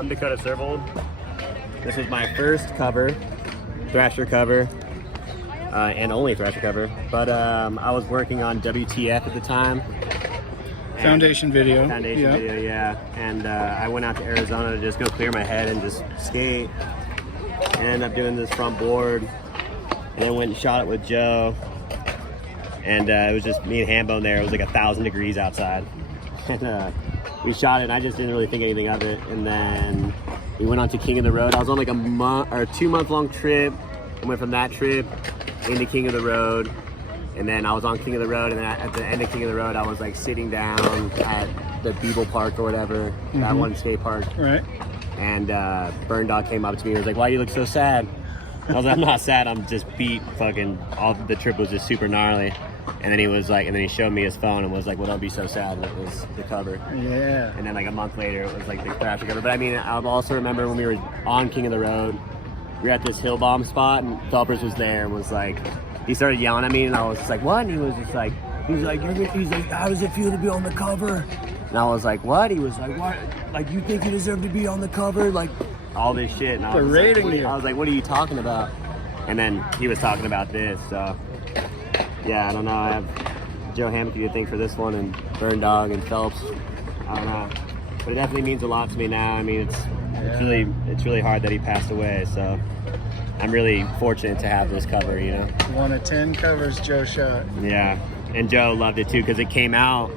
I'm Dakota Servold. This is my first cover, Thrasher cover, and only Thrasher cover. But I was working on WTF at the time. Foundation video. Foundation video, yeah. And I went out to Arizona to just go clear my head and just skate. And ended up doing this front board. And then went and shot it with Joe. And it was just me and Hambone there. It was like 1,000 degrees outside. And we shot it, and I just didn't really think anything of it. And then we went on to King of the Road. I was on like a 2-month-long trip. I went from that trip into King of the Road. And then I was on King of the Road, and then at the end of King of the Road, I was like sitting down at the Beeble Park or whatever, that one skate park. Right. And Burn Dog came up to me and was like, "Why do you look so sad?" I was like, "I'm not sad, I'm just beat. Fucking all the trip was just super gnarly." And then he was like, and then he showed me his phone and was like, "Well, don't be so sad." And it was the cover. Yeah. And then like a month later, it was like the Thrasher cover. But I mean, I also remember when we were on King of the Road, we were at this hill bomb spot, and Phelpers was there and was like, he started yelling at me, and I was just like, "What?" And he was just like, he's like, "How does it feel to be on the cover?" And I was like, "What?" He was like, "What? Like, you think you deserve to be on the cover?" Like, all this shit. And I was like, "What are you talking about?" And then he was talking about this, so yeah, I don't know. I have Joe Hammeke to thank for this one, and Burn Dog and Phelps. I don't know, but it definitely means a lot to me now. I mean, it's really hard that he passed away, so I'm really fortunate to have this cover, you know. One of 10 covers Joe shot. Yeah, and Joe loved it too because it came out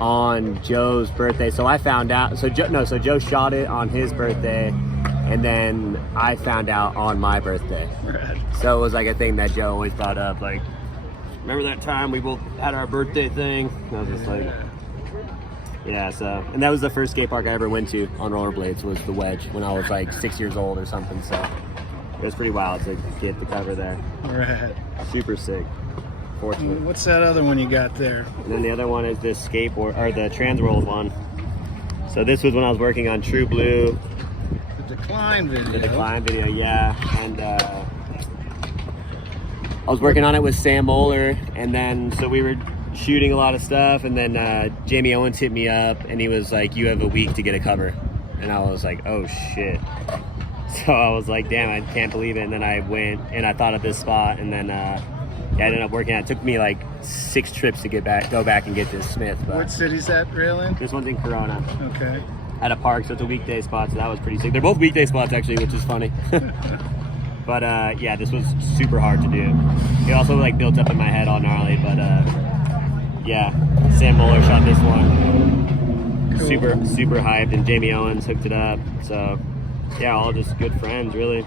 on Joe's birthday. So I found out. So Joe shot it on his birthday, and then I found out on my birthday. Right. So it was like a thing that Joe always brought up, like, "Remember that time we both had our birthday thing?" And I was just like, yeah. So, and that was the first skate park I ever went to on rollerblades, was the Wedge, when I was like 6 years old or something. So it was pretty wild to get the cover there. Right. Super sick. Fortunate. What's that other one you got there? And then the other one is this skateboard, or the Transworld one. So this was when I was working on True Blue. The Decline video. The Decline video, yeah. And I was working on it with Sam Muller, and then so we were shooting a lot of stuff, and then Jamie Owens hit me up, and he was like, "You have a week to get a cover." And I was like, "Oh shit." So I was like, "Damn, I can't believe it." And then I went and I thought of this spot, and then yeah, I ended up working on it. It took me like 6 trips to go back and get this Smith. But what city's that rail in? this one's in Corona. Okay. At a park, so it's a weekday spot, so that was pretty sick. They're both weekday spots actually, which is funny. But yeah, this was super hard to do. It also like built up in my head all gnarly, but yeah, Sam Muller shot this one. Cool. Super hyped, and Jamie Owens hooked it up. So yeah, all just good friends, really.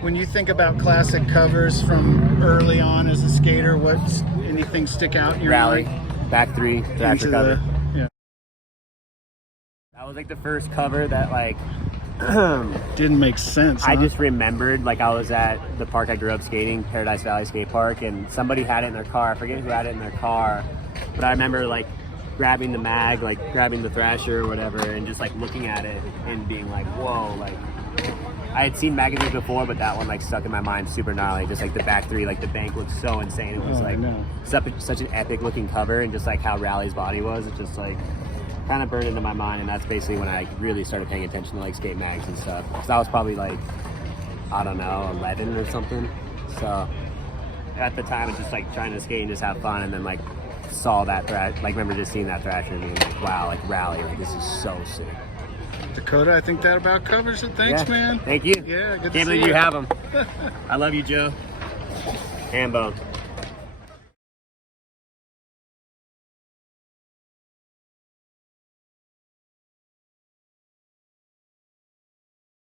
When you think about classic covers from early on as a skater, what's anything stick out in your Rally, mind? back 3, Thrasher cover. Yeah. That was like the first cover that like didn't make sense. I just remembered, like, I was at the park I grew up skating, Paradise Valley Skate Park, and somebody had it in their car. I forget who had it in their car, but I remember like grabbing the mag, like grabbing the Thrasher or whatever, and just like looking at it and being like, whoa. Like, I had seen magazines before, but that one like stuck in my mind super gnarly. Just like the back 3, like the bank looked so insane. It was such an epic looking cover, and just like how Rowley's body was, it just like kind of burned into my mind. And that's basically when I really started paying attention to like skate mags and stuff. So I was probably like, I don't know, 11 or something. So at the time, it's just like trying to skate and just have fun, and then like saw that like remember just seeing that Thrasher and being like, wow, like Rowley, like this is so sick. Dakota, I think that about covers it. Thanks, man. Thank you. Yeah, good to see you. Can't believe you have them. I love you, Joe. Hambone.